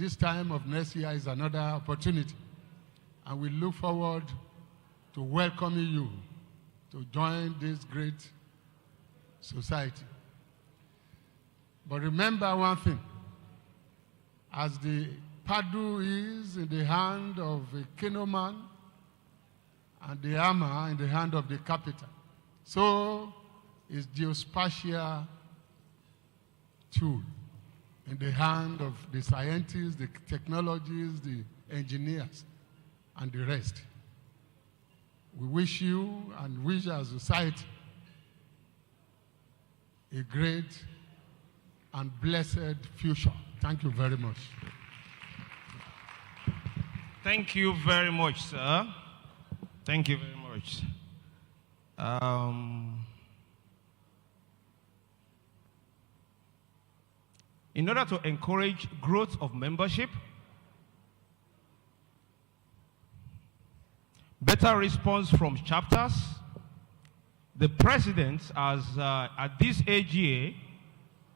this time of next year is another opportunity. And we look forward to welcoming you to join this great society. But remember one thing, as the paddle is in the hand of a canoeman and the hammer in the hand of the carpenter, so is geospatial tool in the hand of the scientists, the technologists, the engineers, and the rest. We wish you and wish our society a great and blessed future. Thank you very much. Thank you very much, sir. Thank you very much. In order to encourage growth of membership, better response from chapters, the president has, at this AGA,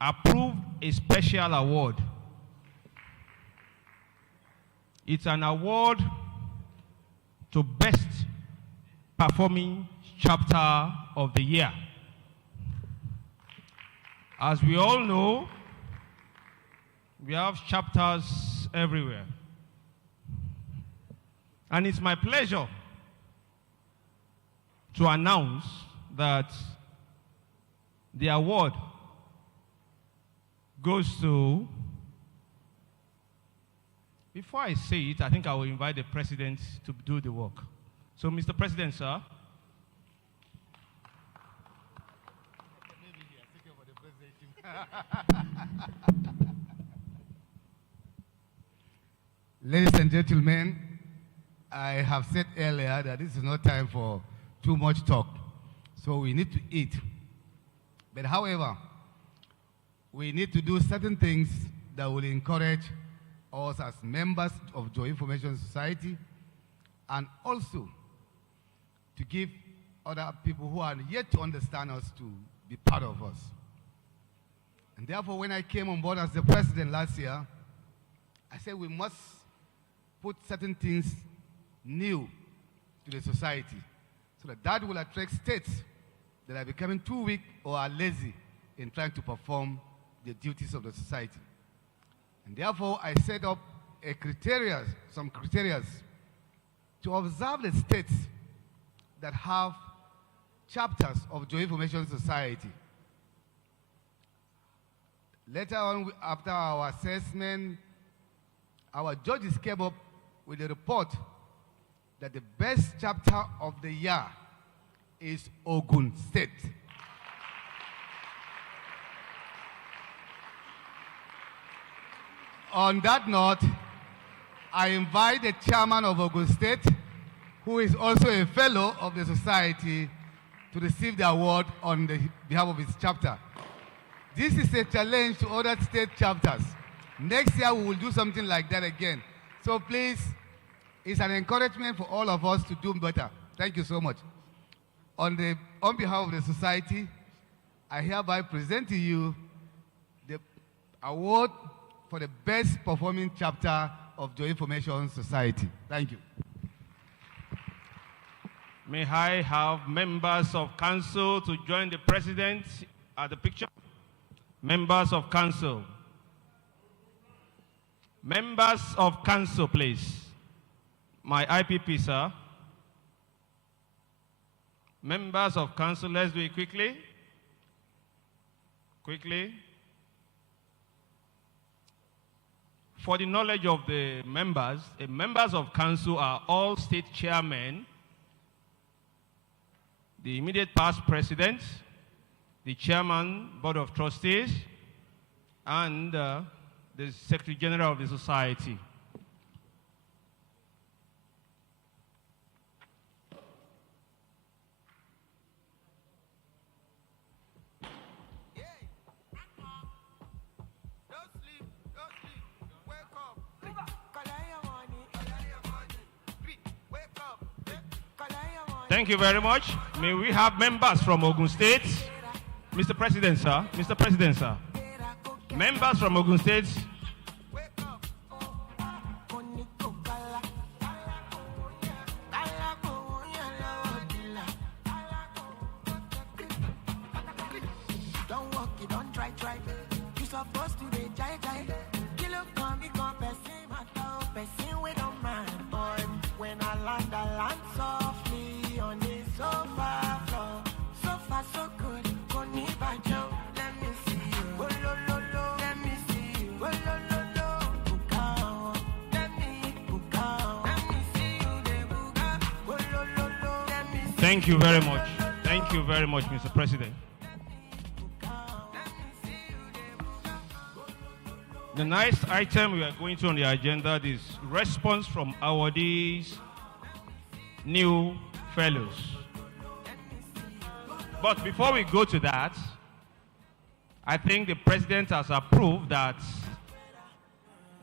approved a special award. It's an award to best performing chapter of the year. As we all know, we have chapters everywhere. And it's my pleasure to announce that the award goes to, before I say it, I think I will invite the president to do the work. So, Mr. President, sir. Ladies and gentlemen, I have said earlier that this is not time for too much talk, so we need to eat. But however, we need to do certain things that will encourage us as members of Geoinformation Society, and also to give other people who are yet to understand us to be part of us. And therefore, when I came on board as the president last year, I said we must put certain things new to the society so that will attract states that are becoming too weak or are lazy in trying to perform the duties of the society. And therefore, I set up some criteria to observe the states that have chapters of Geoinformation Society. Later on, after our assessment, our judges came up with a report that the best chapter of the year is Ogun State. On that note, I invite the chairman of Ogun State, who is also a fellow of the society, to receive the award on behalf of his chapter. This is a challenge to other state chapters. Next year, we will do something like that again. So please, it's an encouragement for all of us to do better. Thank you so much. On behalf of the society, I hereby present to you the award for the best performing chapter of Geoinformation Society. Thank you. May I have members of council to join the president at the picture? Members of council. Members of council, please. My IPP, sir. Members of council, let's do it quickly. Quickly. For the knowledge of the members of council are all state chairmen, the immediate past president, the chairman, board of trustees, and the secretary general of the society. Thank you very much. May we have members from Ogun State? Mr. President, sir. Mr. President, sir. Members from Ogun State. Thank you very much. Thank you very much, Mr. President. The next item we are going to on the agenda is response from awardees, new fellows. But before we go to that, I think the President has approved that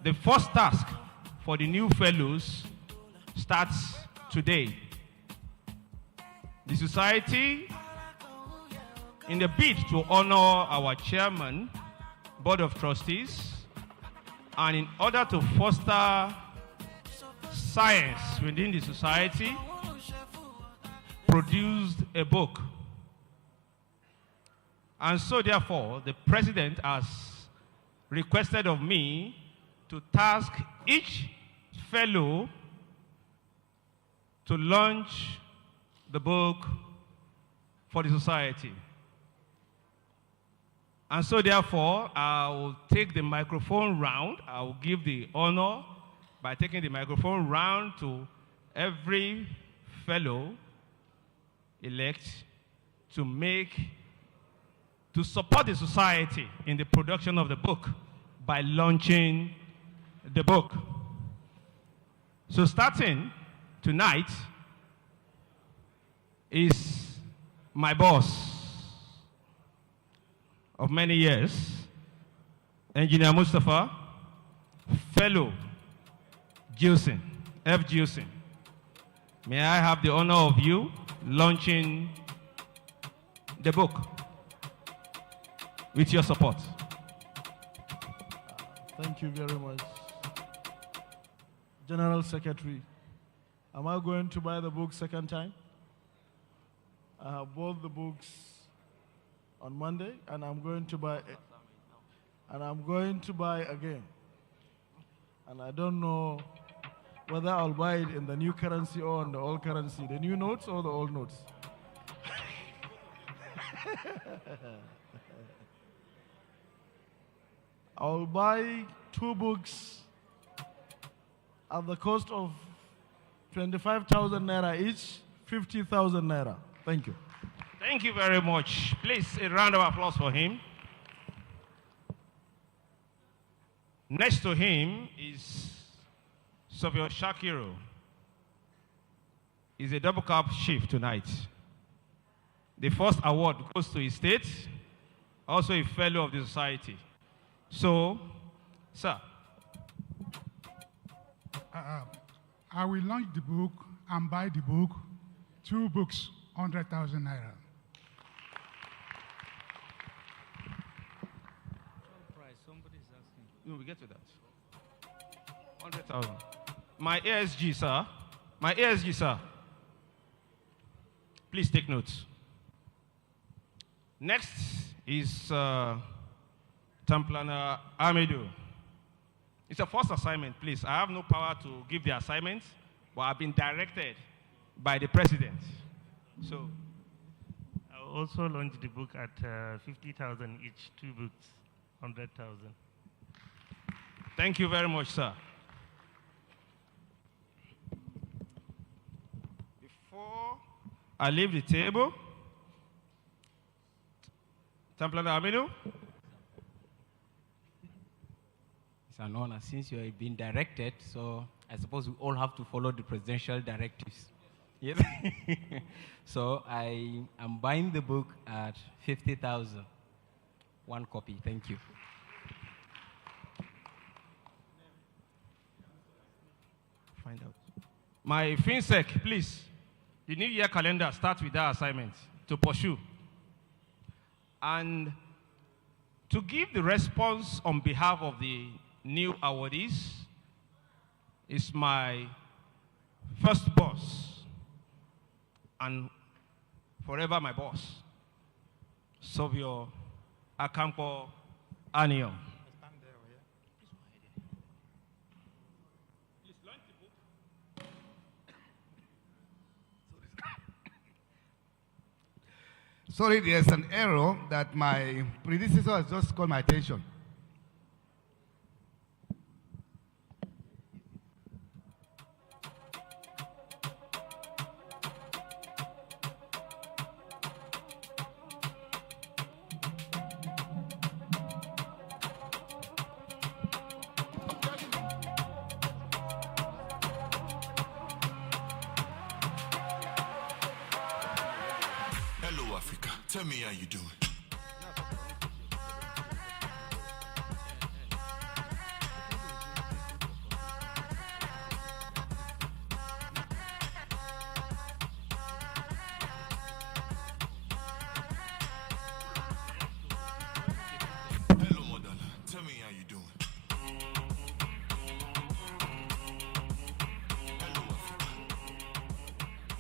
the first task for the new fellows starts today. The society, in the bid to honor our chairman, Board of Trustees, and in order to foster science within the society, produced a book. And so therefore, the President has requested of me to task each fellow to launch the book for the society. And so therefore, I will take the microphone round. I will give the honor by taking the microphone round to every fellow elect to support the society in the production of the book by launching the book. So starting tonight is my boss of many years, Engineer Mustafa, fellow GEOSON, GEOSON. May I have the honor of you launching the book with your support. Thank you very much. General Secretary, am I going to buy the book second time? I have bought the books on Monday, and I'm going to buy again. And I don't know whether I'll buy it in the new currency or in the old currency, the new notes or the old notes. I'll buy 2 books at the cost of 25,000 naira each, 50,000 naira. Thank you. Thank you very much. Please, a round of applause for him. Next to him is Sofio Shakiro. He's a double cup chief tonight. The first award goes to his state, also a fellow of the society. So, sir. I will launch the book and buy the book, 2 books, 100,000 naira. Somebody's asking. No, we get to that. 100,000. My ASG, sir. My ASG, sir. Please take notes. Next is Tamplana Amidou. It's a first assignment, please. I have no power to give the assignments, but I've been directed by the president. So, I'll also launch the book at 50,000 each, 2 books, 100,000. Thank you very much, sir. Before I leave the table, Tamplana Amidou. It's an honor since you have been directed, so I suppose we all have to follow the presidential directives. Yes. So I am buying the book at 50,000. 1 copy. Thank you. Find out. My FinSec, please. The New Year calendar starts with that assignment to pursue. And to give the response on behalf of the new awardees is my first boss and forever my boss, Sofio Akampo Anio. Sorry, there's an error that my predecessor has just called my attention. Tell me how you doing. Hello, Madonna. Tell me how you doing. Hello, Africa. Tell me how you doing.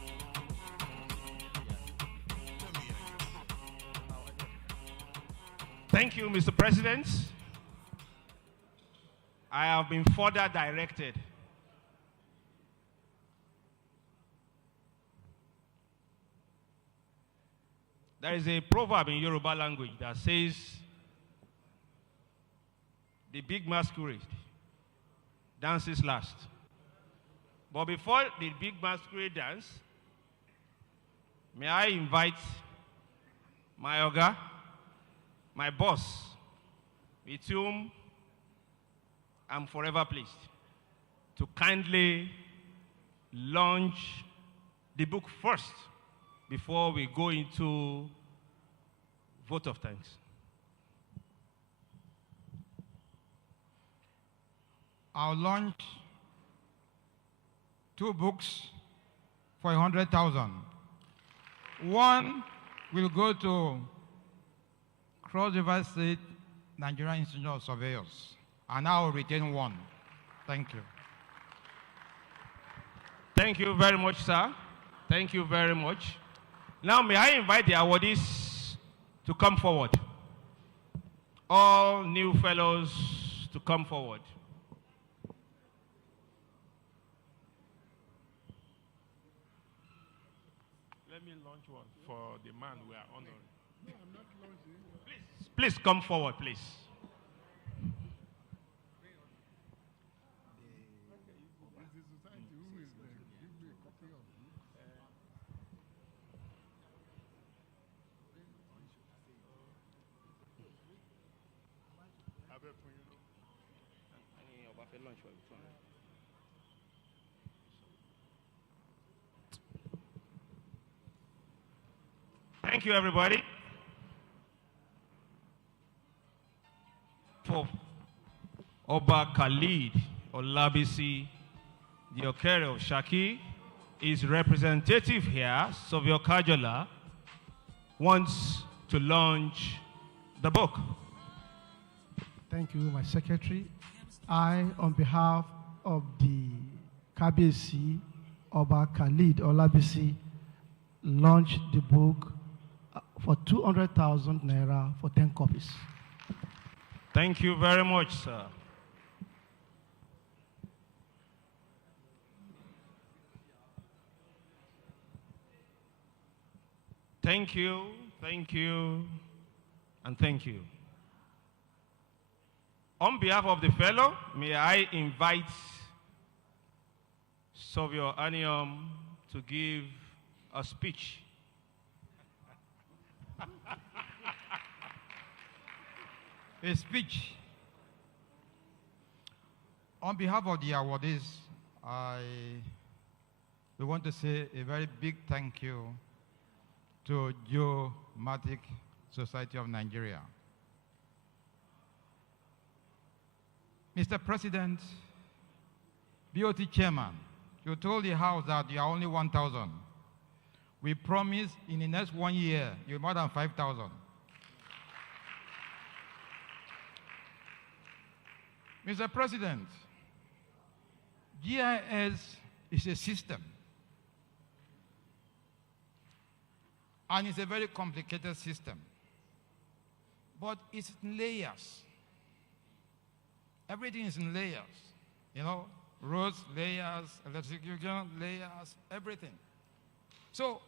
Thank you, Mr. President. I have been further directed there is a proverb in Yoruba language that says, the big masquerade dances last. But before the big masquerade dance, may I invite my Oga, my boss, with whom I'm forever pleased, to kindly launch the book first before we go into vote of thanks. I'll launch 2 books for 100,000. One will go to Cross River State Nigerian Institute of Surveyors, and I will retain 1. Thank you. Thank you very much, sir. Thank you very much. Now, may I invite the awardees to come forward. All new fellows to come forward. Let me launch one for the man we are honoring. No, I'm not launching. Please come forward, please. It's the society who will give me a copy of the book. Thank you, everybody. For Oba Khalid Olabisi, the Okere of Shaki, is representative here, Sovio Kajola, wants to launch the book. Thank you, my secretary. I, on behalf of the KBC, Oba Khalid Olabisi, launched the book for 200,000 naira for 10 copies. Thank you very much, sir. Thank you, and thank you. On behalf of the fellow, may I invite Sovio Anium to give a speech. A speech. On behalf of the awardees, we want to say a very big thank you to Geomatic Society of Nigeria. Mr. President, BOT Chairman, you told the House that you are only 1,000. We promise in the next 1 year, you're more than 5,000. Mr. President, GIS is a system, and it's a very complicated system, but it's in layers. Everything is in layers, you know, roads, layers, electrification, layers, everything. So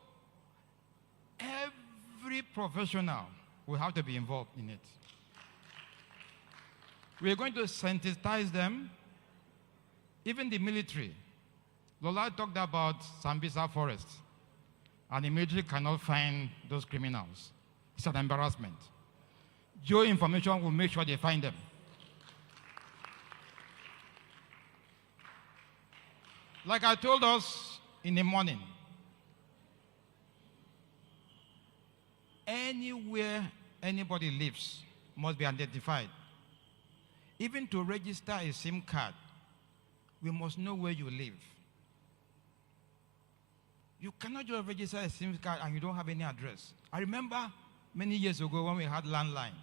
every professional will have to be involved in it. We're going to synthesize them, even the military. Lola talked about Sambisa Forest, and the military cannot find those criminals. It's an embarrassment. Geoinformation will make sure they find them. Like I told us in the morning, anywhere anybody lives must be identified. Even to register a SIM card, we must know where you live. You cannot just register a SIM card and you don't have any address. I remember many years ago when we had landline.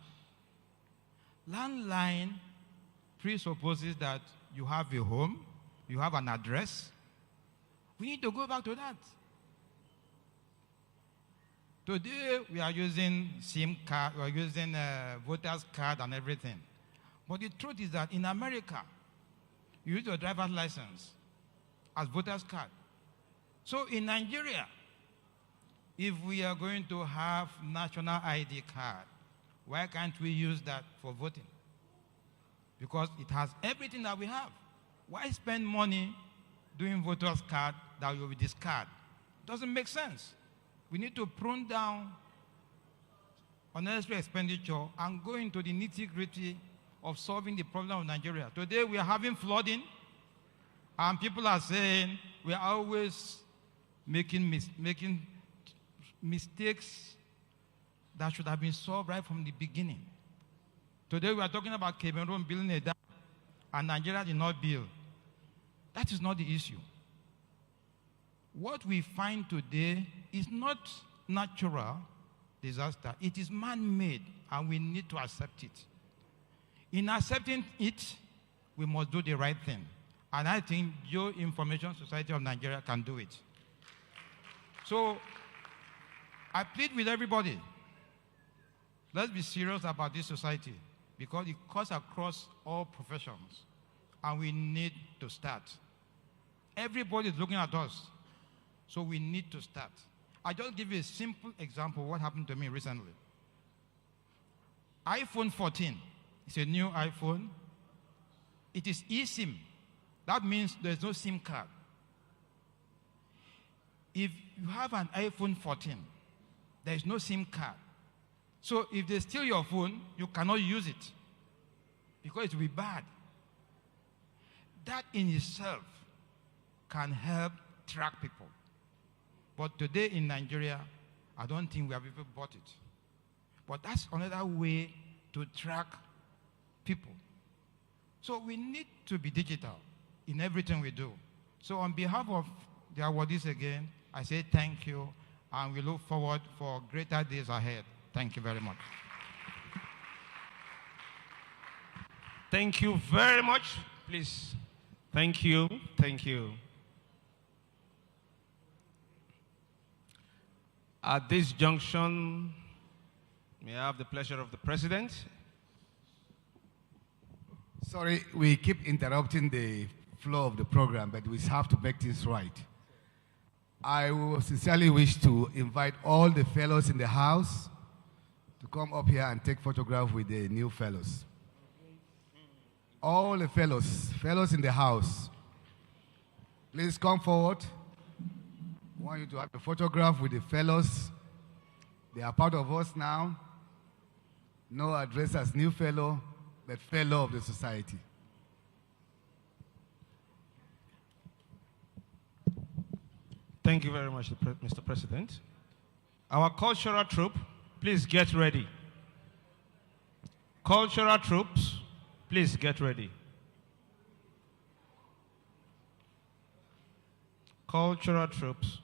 Landline presupposes that you have a home, you have an address. We need to go back to that. Today, we are using SIM card, we are using voter's card and everything. But the truth is that in America, you use your driver's license as voter's card. So in Nigeria, if we are going to have national ID card, why can't we use that for voting? Because it has everything that we have. Why spend money doing voter's card that will be discarded? Doesn't make sense. We need to prune down unnecessary expenditure and go into the nitty-gritty of solving the problem of Nigeria. Today we are having flooding, and people are saying we are always making mistakes that should have been solved right from the beginning. Today we are talking about Cameroon building a dam, and Nigeria did not build. That is not the issue. What we find today is not natural disaster. It is man-made, and we need to accept it. In accepting it, we must do the right thing. And I think Geoinformation Society of Nigeria can do it. So I plead with everybody, let's be serious about this society, because it cuts across all professions, and we need to start. Everybody is looking at us, so we need to start. I'll just give you a simple example of what happened to me recently. iPhone 14, it's a new iPhone. It is eSIM. That means there's no SIM card. If you have an iPhone 14, there's no SIM card. So if they steal your phone, you cannot use it because it will be bad. That in itself can help track people. But today in Nigeria, I don't think we have even bought it. But that's another way to track people. So we need to be digital in everything we do. So on behalf of the awardees again, I say thank you, and we look forward for greater days ahead. Thank you very much. Thank you very much. Please. Thank you. Thank you. At this junction, may I have the pleasure of the President? Sorry, we keep interrupting the flow of the program, but we have to make things right. I will sincerely wish to invite all the fellows in the house to come up here and take photographs with the new fellows. All the fellows in the house, please come forward. I want you to have a photograph with the fellows. They are part of us now. No address as new fellow, but fellow of the society. Thank you very much, Mr. President. Our cultural troupe, please get ready. Cultural troops, please get ready. Cultural troops.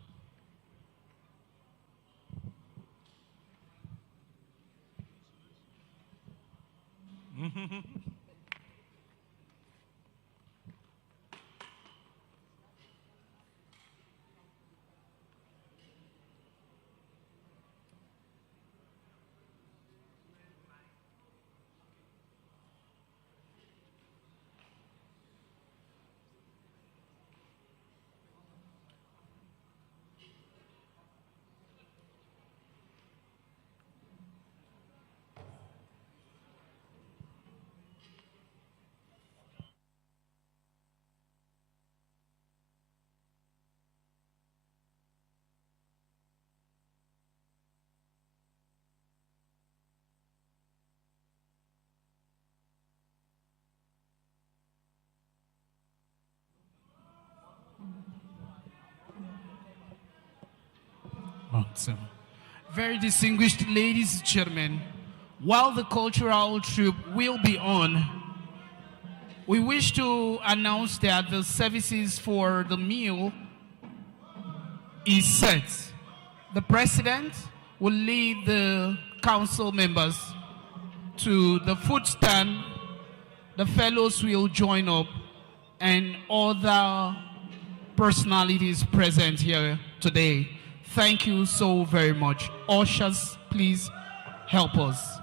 So, Very distinguished ladies and gentlemen, while the cultural troupe will be on, we wish to announce that the services for the meal is set. The president will lead the council members to the food stand. The fellows will join up, and other personalities present here today. Thank you so very much. Ushers, please help us.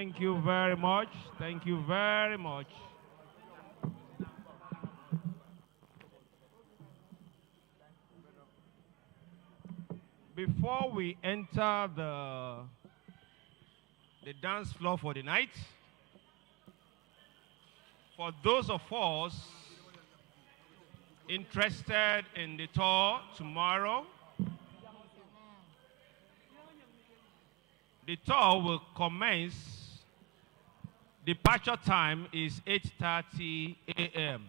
Thank you very much. Thank you very much. Before we enter the dance floor for the night, for those of us interested in the tour tomorrow, the tour will commence. Departure time is 8:30 a.m.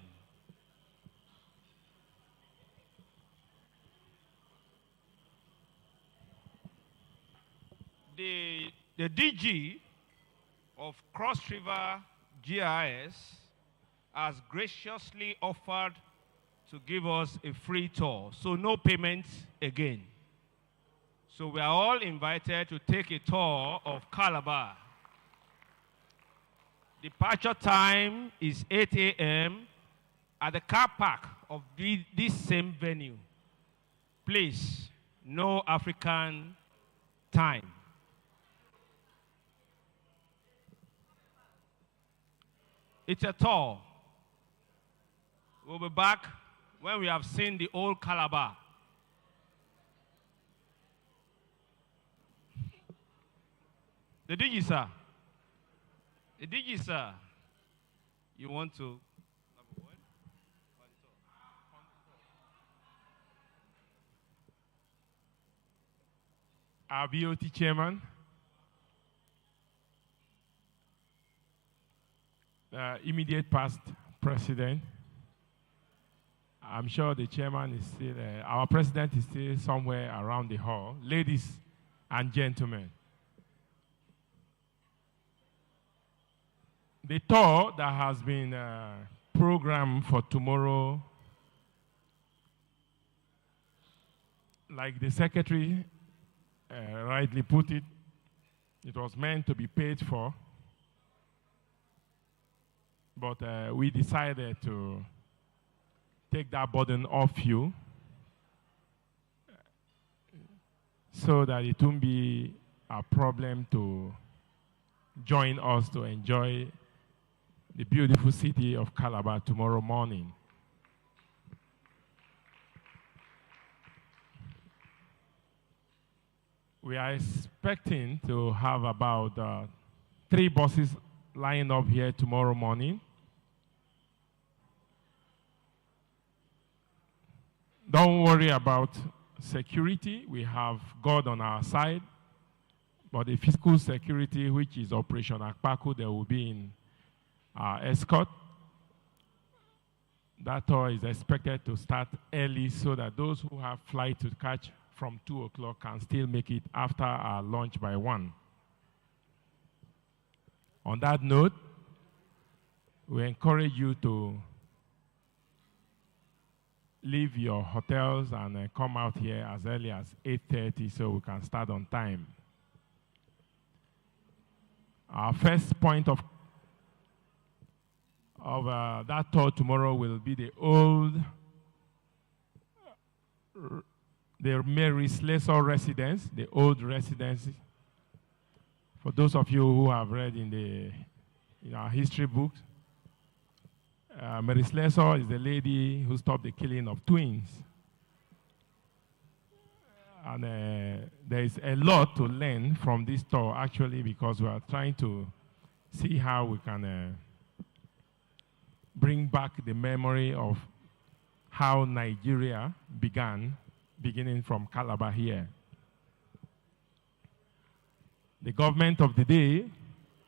The DG of Cross River GIS has graciously offered to give us a free tour, so no payment again. So we are all invited to take a tour of Calabar. Departure time is 8 a.m. at the car park of this same venue. Please, no African time. It's a tour. We'll be back when we have seen the old Calabar. The DG, sir. The DG, sir. You want to? Our BOT chairman, immediate past president. I'm sure the chairman is still, our president is still somewhere around the hall. Ladies and gentlemen, the tour that has been programmed for tomorrow, like the secretary rightly put it, it was meant to be paid for, but we decided to take that burden off you so that it won't be a problem to join us to enjoy the beautiful city of Calabar tomorrow morning. We are expecting to have about 3 buses lined up here tomorrow morning. Don't worry about security. We have God on our side. But the physical security, which is Operation Akpaku, there will be in escort. That tour is expected to start early so that those who have flight to catch from 2 o'clock can still make it after our lunch by 1. On that note, we encourage you to leave your hotels and come out here as early as 8:30 so we can start on time. Our first point of that tour tomorrow will be the Mary Slessor residence, the old residence. For those of you who have read in our history books, Mary Slessor is the lady who stopped the killing of twins. And there is a lot to learn from this tour, actually, because we are trying to see how we can bring back the memory of how Nigeria began, beginning from Calabar here. The government of the day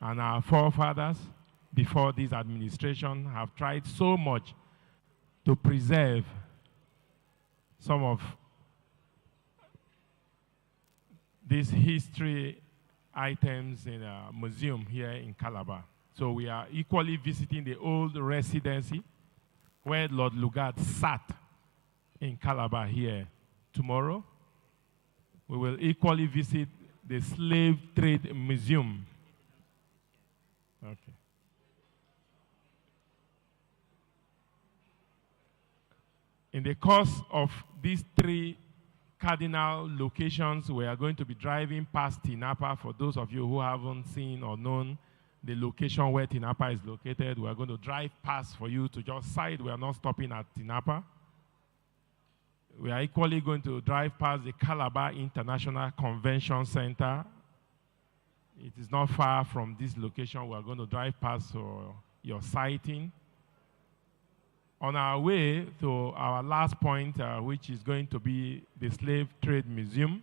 and our forefathers before this administration have tried so much to preserve some of these history items in a museum here in Calabar. So we are equally visiting the old residency where Lord Lugard sat in Calabar here tomorrow. We will equally visit the Slave Trade Museum. Okay. In the course of these 3 cardinal locations, we are going to be driving past Tinapa for those of you who haven't seen or known the location where Tinapa is located. We are going to drive past for you to just side. We are not stopping at Tinapa. We are equally going to drive past the Calabar International Convention Center. It is not far from this location. We are going to drive past for your sighting. On our way to our last point, which is going to be the Slave Trade Museum,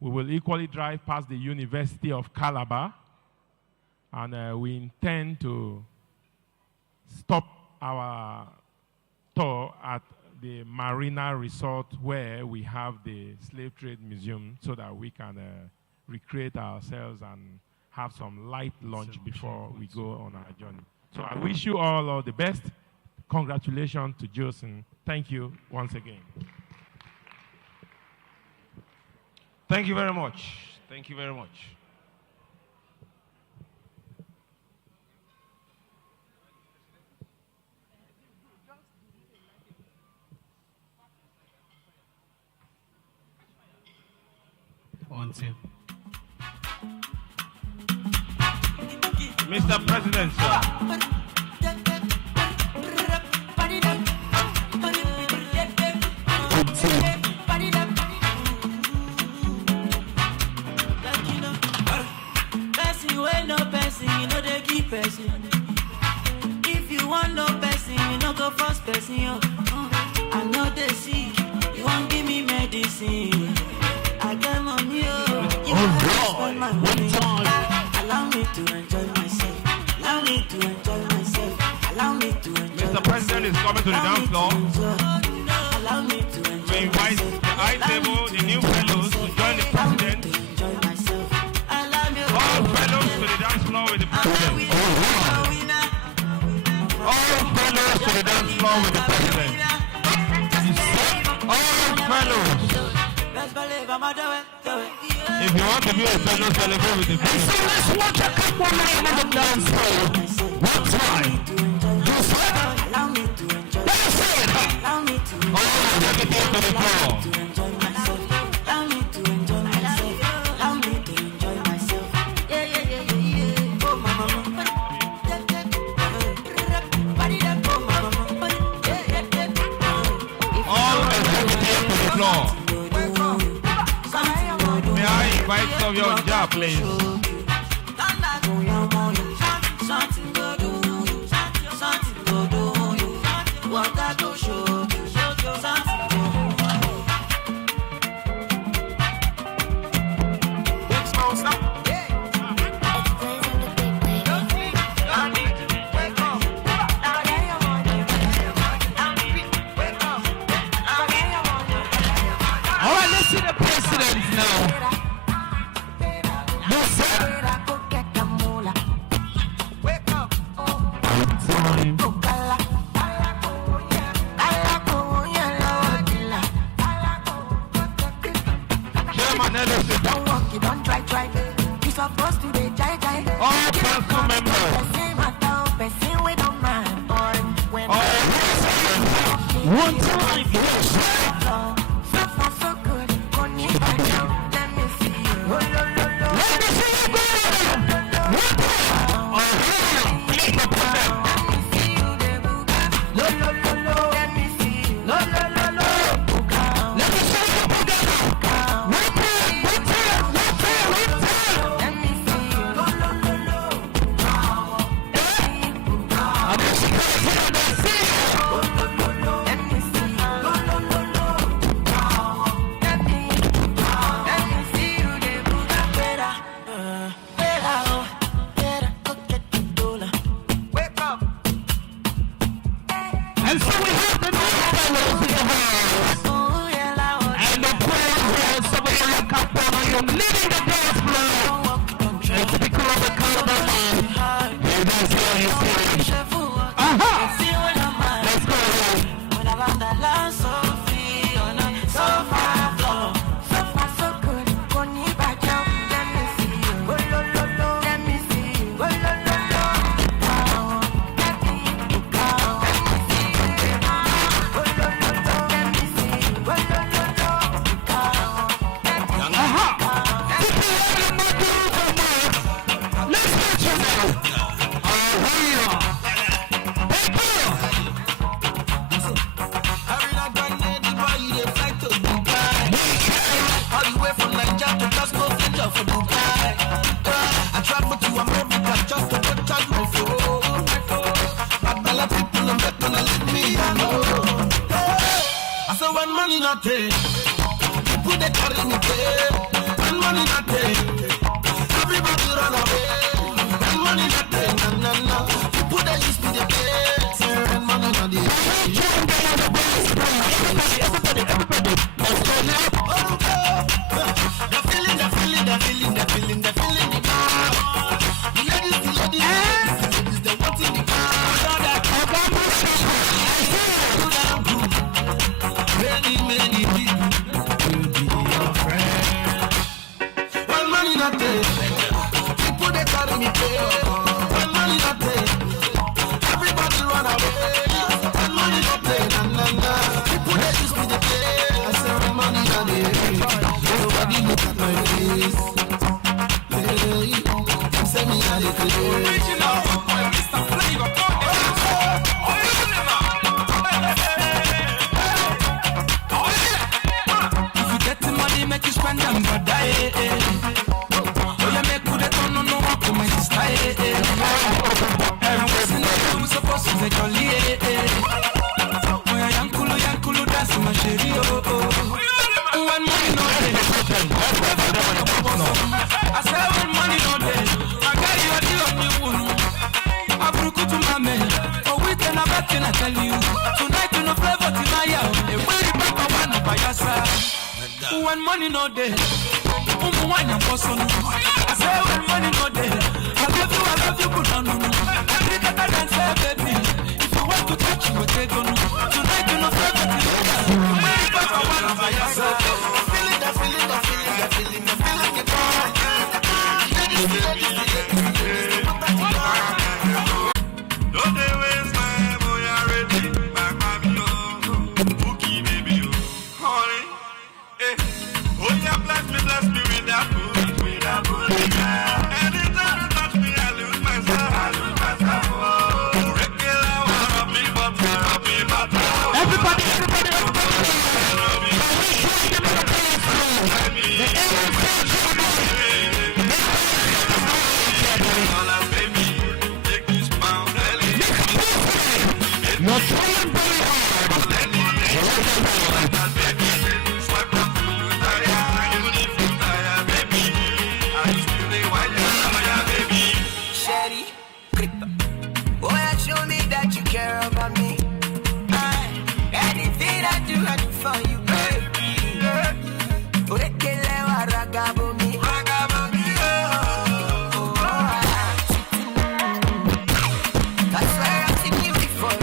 we will equally drive past the University of Calabar, and we intend to stop our tour at the Marina Resort where we have the Slave Trade Museum so that we can recreate ourselves and have some light lunch before we go on our journey. So I wish you all the best. Congratulations to GEOSON. Thank you once again. Thank you very much. Thank you very much. Mr. President, sir. If you want no person, you no go first person. I know they see you won't give me medicine. I got money, you spend my money. Allow me to enjoy myself. Allow me to enjoy myself. Allow me to enjoy Mr. President is coming to the dance floor. Allow me to enjoy We invite the high table, the new fellows to join the president. All fellows to the dance floor with the president. All fellows to the dance floor with the president. All fellows. If you want to be a fellow, celebrate with the president. So let's watch a couple more on the dance floor. One time. You said? Allow me to enjoy. Let me say it. Allow me to enjoy. All everything to the floor. Allow me to enjoy myself. Allow me to enjoy myself. Yeah. Oh, mama. All everything to the floor. May I invite some of your job, please? All right, let's see the president now. Yes, sir. Time. Chairman Edison. Don't walk, you don't try. You supposed to be jai. All council members. One time, yes, sir. day. People they carry me day. When money not day. Everybody run away. When money not day. Na na na. People they used to the pay. When money not day. Everybody. Let's go now. The feeling the vibe. The ladies, they want in the car. Many people will be your friend. When money not there, people they carry me pay. When money not there, everybody run away. When money not there, na na na. People they use me to pay. I say when money not there, nobody look at my face. Send me a little original, Mr. Flavor. If you get the money, make you spend them, but die. Oh, you make good at no walk to my sister. Everyone's in the room, supposed to be jolly. Oh, Yankulu, that's my sherry. When money no day, I say when money no day, I got you a deal on me. I broke to my man. Oh, we can have a thing I tell you. Tonight you no flavor to my house. A way back I want to buy your side. When money no day, wine and person. I say when money no day, I love you, good on. I think I can say, baby, if you want to touch you, we'll take on. Tonight you no flavor to my house. A way back I want to buy your side. Don't they waste time, boy, already back by me, oh. Bookie, baby, oh. Honey, eh. Oh, yeah, bless me with that booty, yeah. Anytime you touch me, I lose myself, oh. Regular, wanna be butter. Everybody. You're trying very hard. Sherry, boy, show me that you care about me. Anything I do for you, baby. That's why I've seen you before.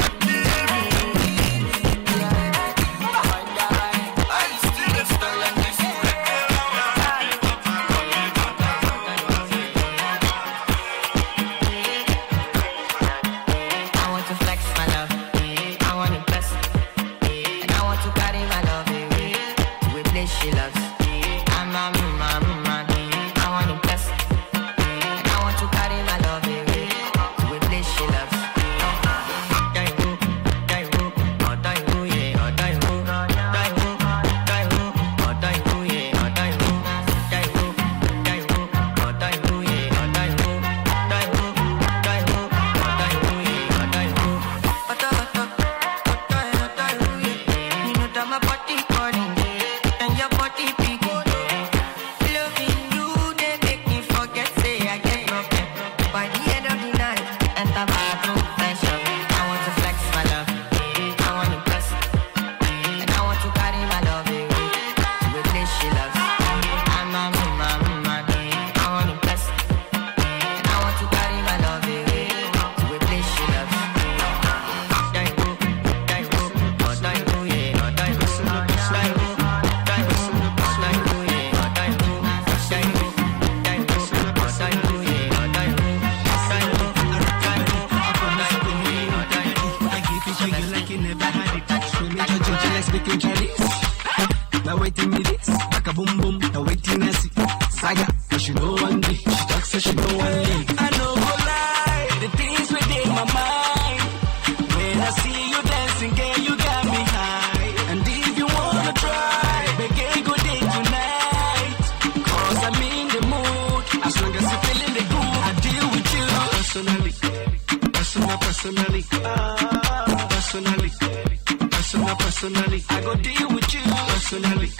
personally,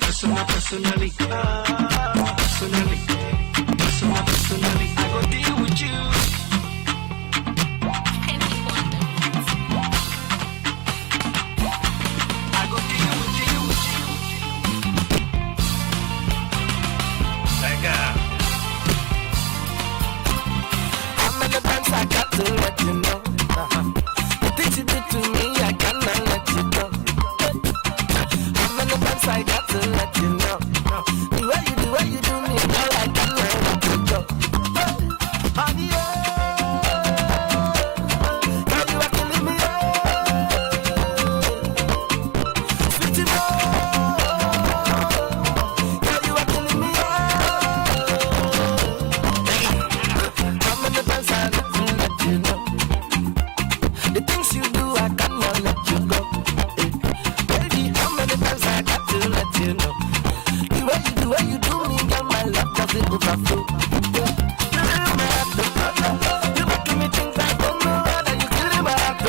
personally, personally, I go deal with you. I go deal with you. How many times I got to let you know? The things you did to me, I cannot let you go. How many times I got to let you know? The way you do me, girl, I cannot let you go. Honey, girl, you are killing me. Sweetie, girl, you are killing me. How many times I got to let you know? The things you do, I cannot let you go. Baby, how many times I got to let you know? The way you do me, girl, my love doesn't overflow. You're making me think I don't know that you killing my heart.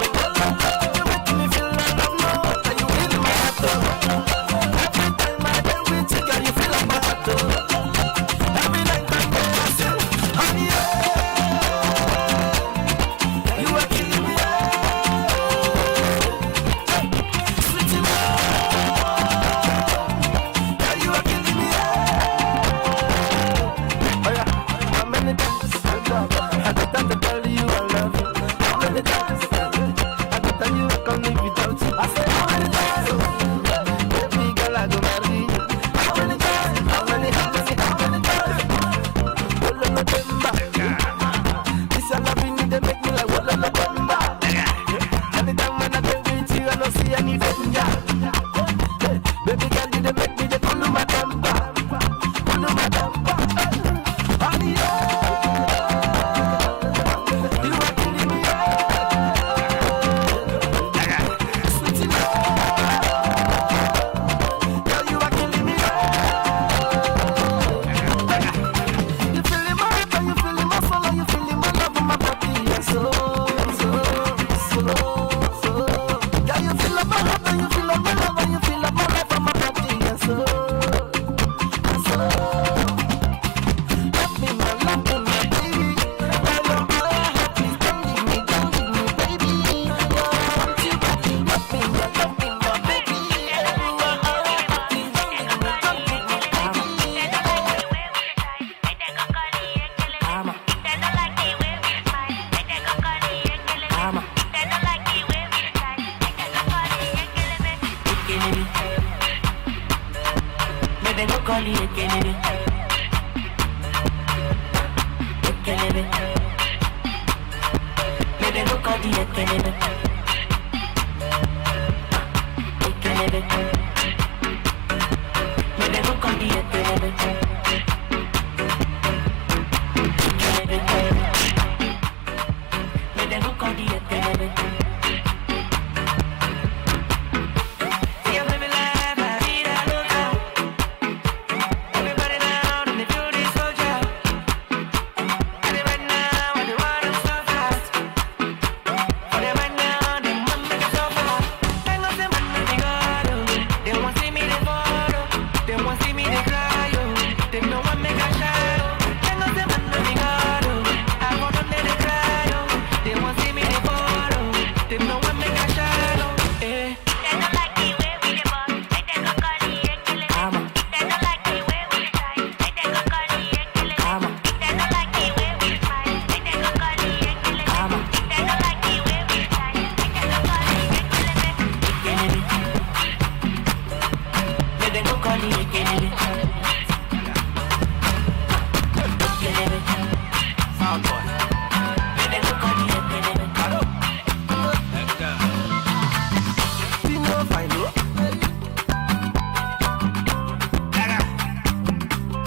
You're making me feel like I know that you really my heart. Every time I get with you, girl, you feel like my heart. Every night I go, I say, honey, you are killing me. Sweetie, girl, you are killing me. Oh yeah, how many times I got time to tell you I love you? How many times I got tell you I can't live without you? I say how many times, baby girl, I go marry you. How many times? How many times? Walla la bemba. This your loving, they make me like walla la bemba. Anytime when I get with you, I don't see any danger. Baby girl, they make me the cool my temper. Cool my temper. Honey, you are killing me. Sweetie, girl, you are killing me. You feeling my heart, you feeling my soul, you feeling my love in my body, and so. Yeah, you feel like my heart, you feel like my love, and you feel like my life in my body, and so. Love me, my baby. Girl, you're all I have, please don't leave me, baby. I want you back, love me, my baby. You are all I have, please don't leave me, baby, go call you Kennedy. Kennedy. Baby, go call you Kennedy. Kennedy. Baby, go call you Kennedy. Kennedy. Baby, go call you Kennedy.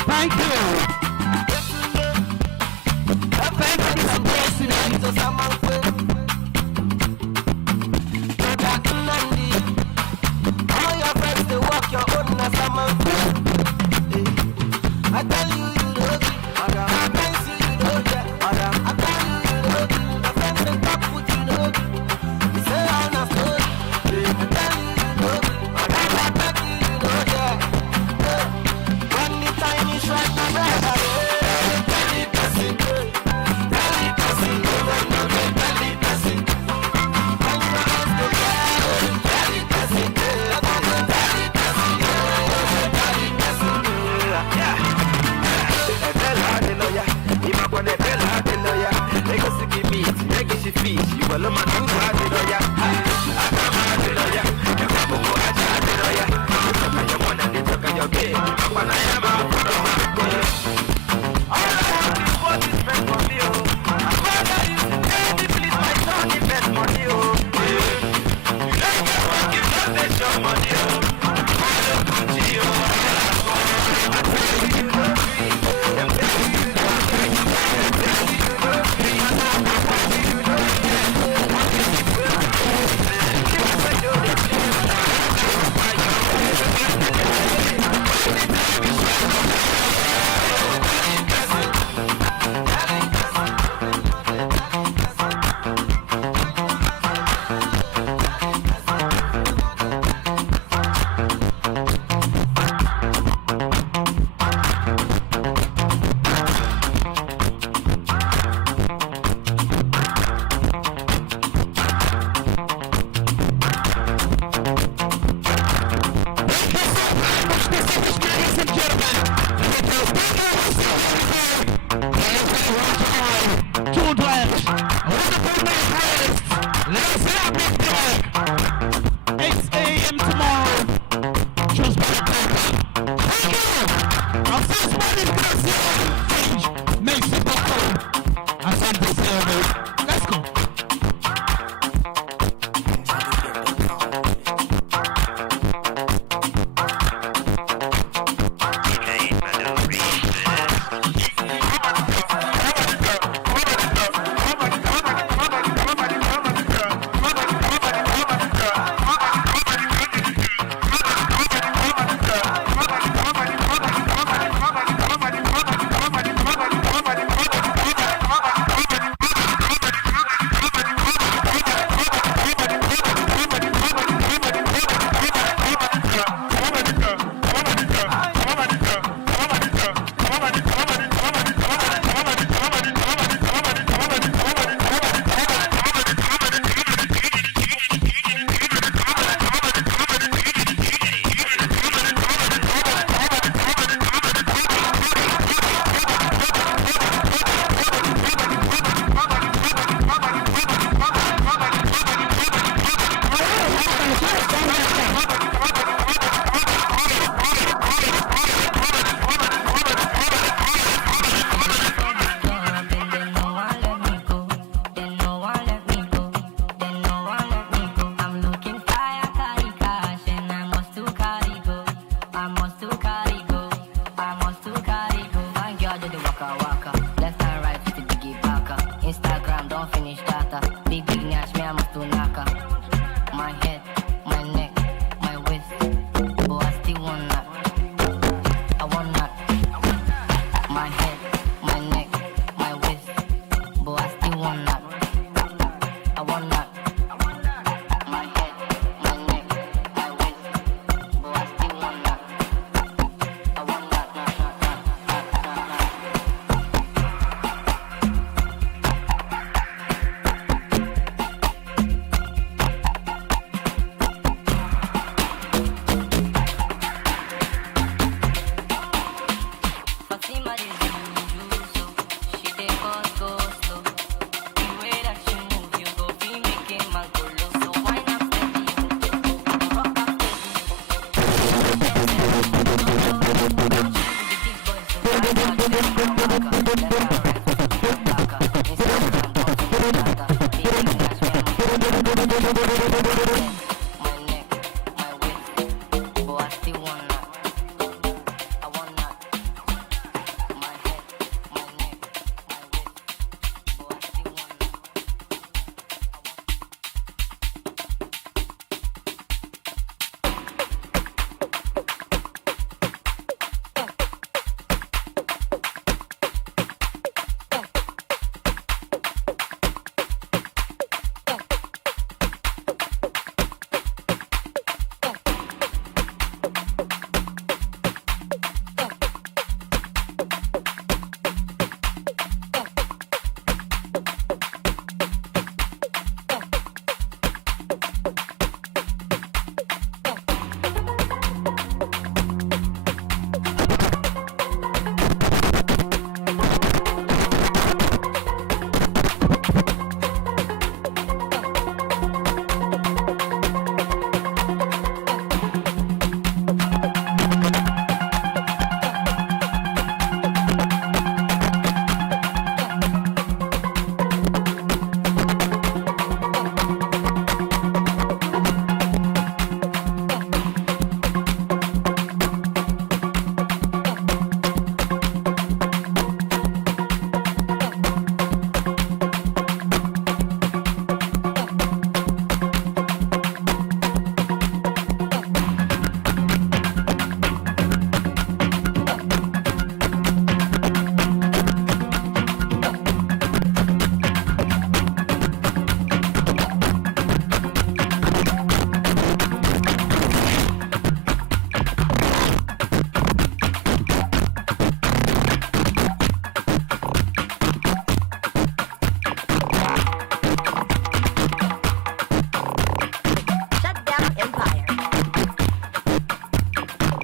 Thank you. I tell you, you know it. I tell you, you know it. I tell you, you know it. My friends they talk with you know it. They say I'm not good. I tell you, you know it. I tell you, you know it. must to carry go. I must to carry go. My girl do the waka waka. Left and right with the biggie baka. Instagram don't finish data. Big nash me I must to naka. My head, my neck, my waist. Oh I still want that. I want that. My head, my neck, my waist. But I still want that. I want that. My head, my neck, my waist. But I still want that. I want that. Fatima dey do so. She dey go slow. The way that you move, you go be making man go low. So why not steady? Rock up my neck, my waist, but I still want that. I want that. My head, my neck, my waist, but I still want that.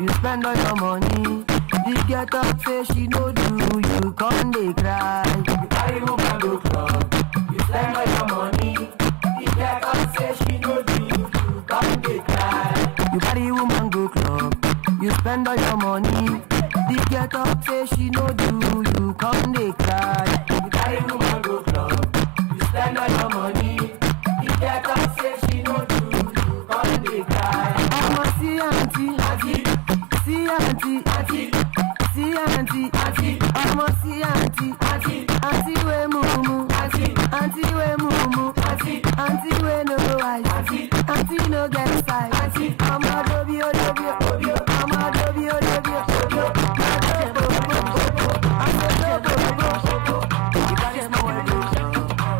You spend all your money. The get up say she no do, you come dey cry. You carry woman go club. You spend all your money. The get up say she no do, you come dey cry. You carry woman go club. You spend all your money. The get up say she no do, you come dey cry. You carry woman go club. You spend all your money. The get up say she no do, you come dey cry. I'ma see auntie. See auntie, see auntie, I'ma see auntie we mumu, auntie we mumu, auntie we no eyes, auntie no get size, I'ma dobio, I'ma dobio, you carry small do,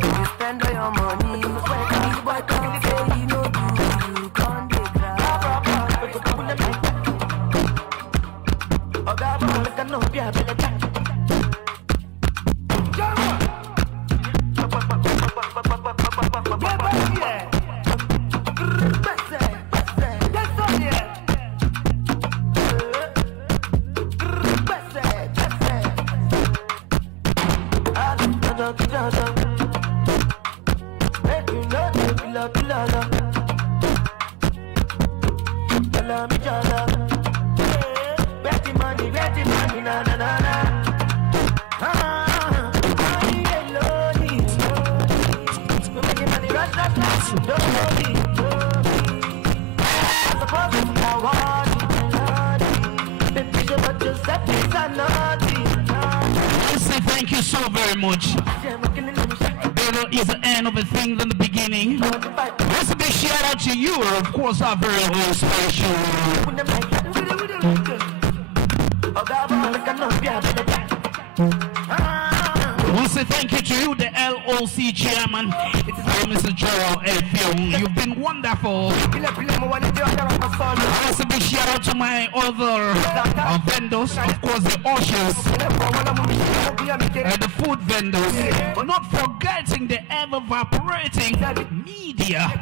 you spend all your money, big boy come say you no do, you can't dey cry. Oga boy, make I know be a better time. pilala. Jala me jala. Betty money, na na na na. I say thank you so very much. Better is the end of a thing than the beginning. That's a big shout out to you, of course, our very own special. I want to say thank you to you, the LOC chairman, Mr. Gerald F. You've been wonderful. I want to big shout out to my other vendors, of course, the ushers, the food vendors, not forgetting the ever-evaporating media.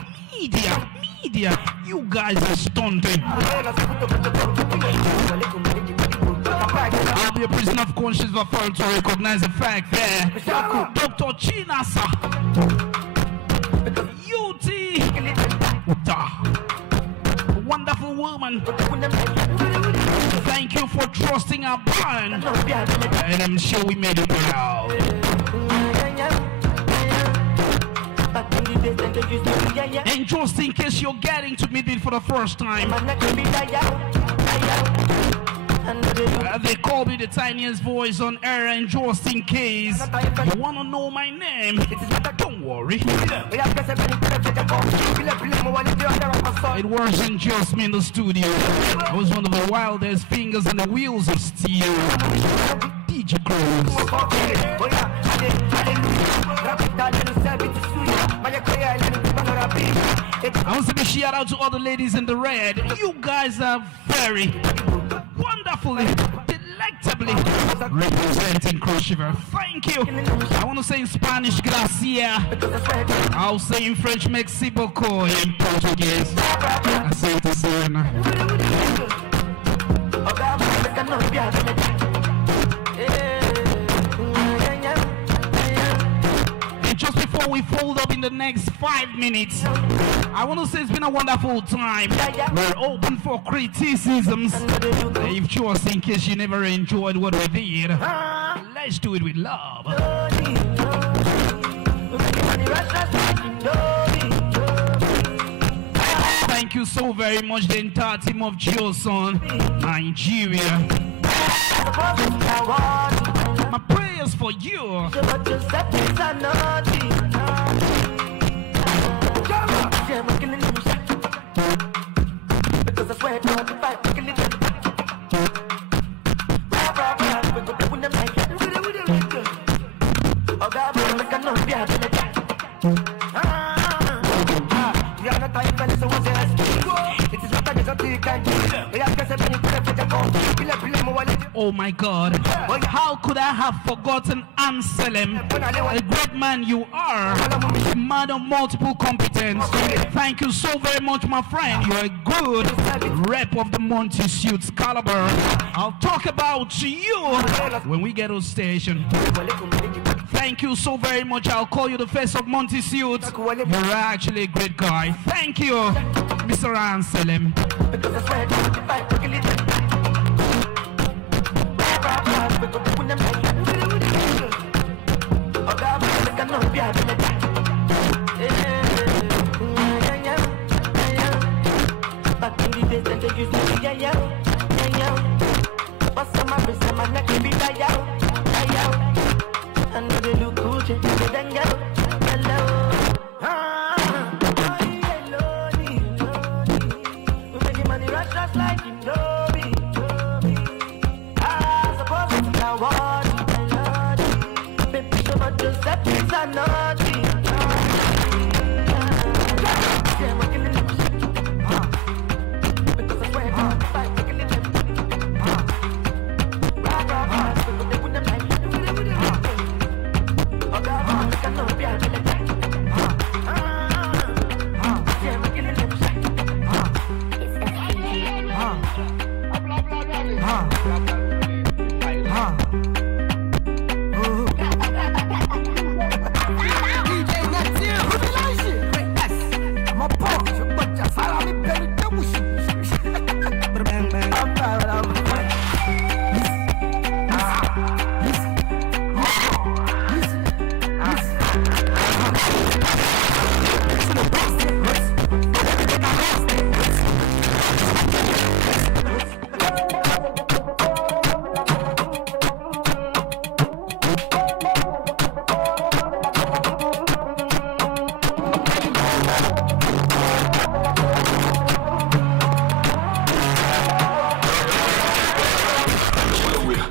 You guys are stunting. I'll be a prisoner of conscience for fail to recognize the fact that Dr. Chinasa UT, wonderful woman. Thank you for trusting our brand, and I'm sure we made it proud. And just in case you're getting to meet me for the first time, they call me the tiniest voice on air, and just in case you want to know my name, don't worry. It wasn't just me in the studio. I was one of the wildest fingers on the wheels of steel. DJ Cruz. I want to be shout out to all the ladies in the red. You guys are very wonderfully, delectably representing Cross River. Thank you. I want to say in Spanish, gracias. I'll say in French, merci beaucoup. In Portuguese, I say it the And just before we fold up in the next 5 minutes, I want to say it's been a wonderful time. We're open for criticisms. If just in case you never enjoyed what we did, let's do it with love. Thank you so very much, the entire team of GEOSON, Nigeria. My prayers for you. Oh my God, how could I have forgotten Anselm, a great man you are, a man of multiple competence. Thank you so very much, my friend. You're a good rep of the Monty Suits Calabar. I'll talk about you when we get on station. Thank you so very much. I'll call you the face of Monty Suits. You're actually a great guy. Thank you, Mr. Anselm.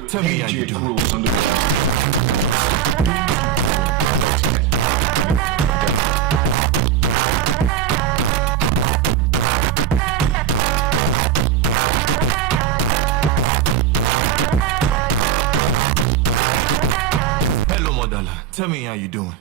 Tell me how you doing. Hello, Madala. Tell me how you doing.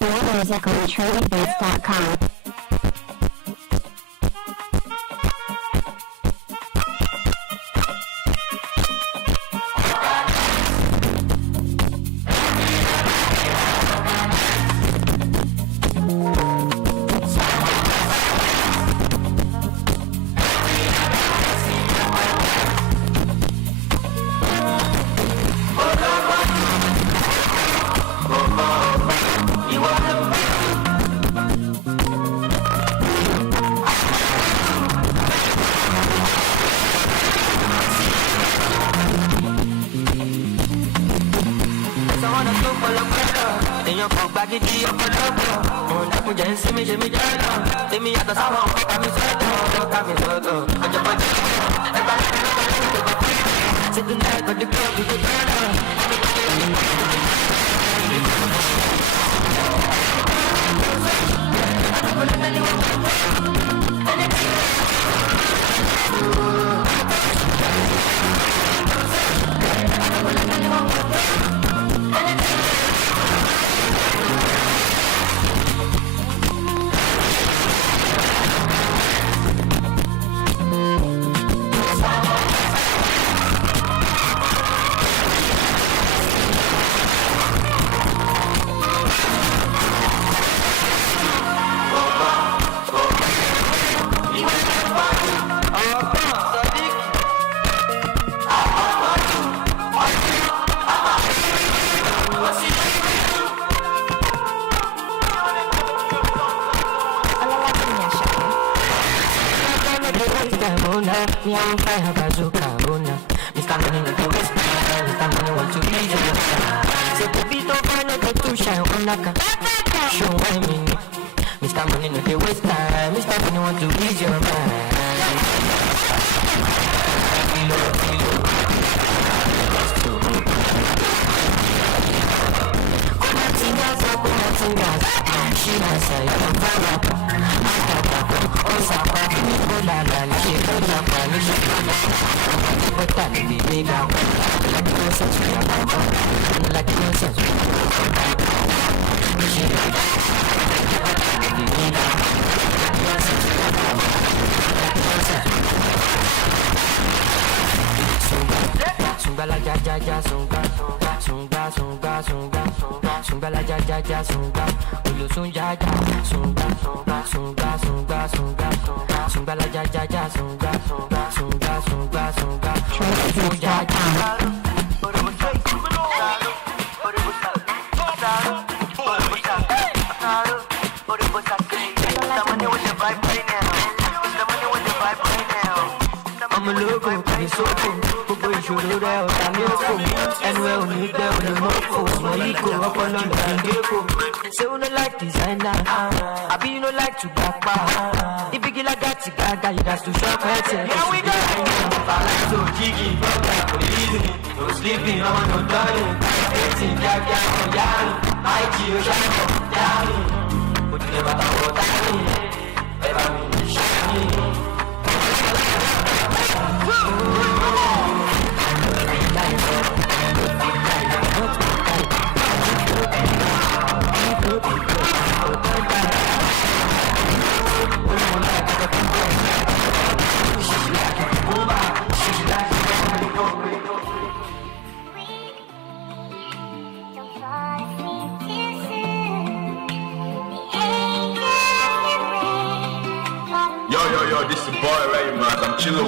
More music on TrendyBeats.com. Sunga la ja ja ja sunga sunga sunga sunga sunga la ja ja ja sunga ulu sunga ja sunga sunga sunga sunga sunga sunga la ja ja ja sunga sunga sunga sunga sunga sunga ja the money with the vibe right now. The money with the vibe right now. I'm a loco, it's so cool. Gbogbo ìṣòro rẹ̀ ọ̀tá mi ò kò. Ẹnu ẹ̀ ò ní gbẹ ò ní mọ́kò. Ọmọ yìí kò ọpọlọ ní ìgbéko. Say you no like designer, abi you no like to gbapa. If you like that, you got to shop at it. Here we go. So jiggy, brother, easy. No sleeping, no darling. Everything jack, I you shine, darling. But you never thought that me. Ever me shiny. Yo, this is the boy, right, man. I'm chilling.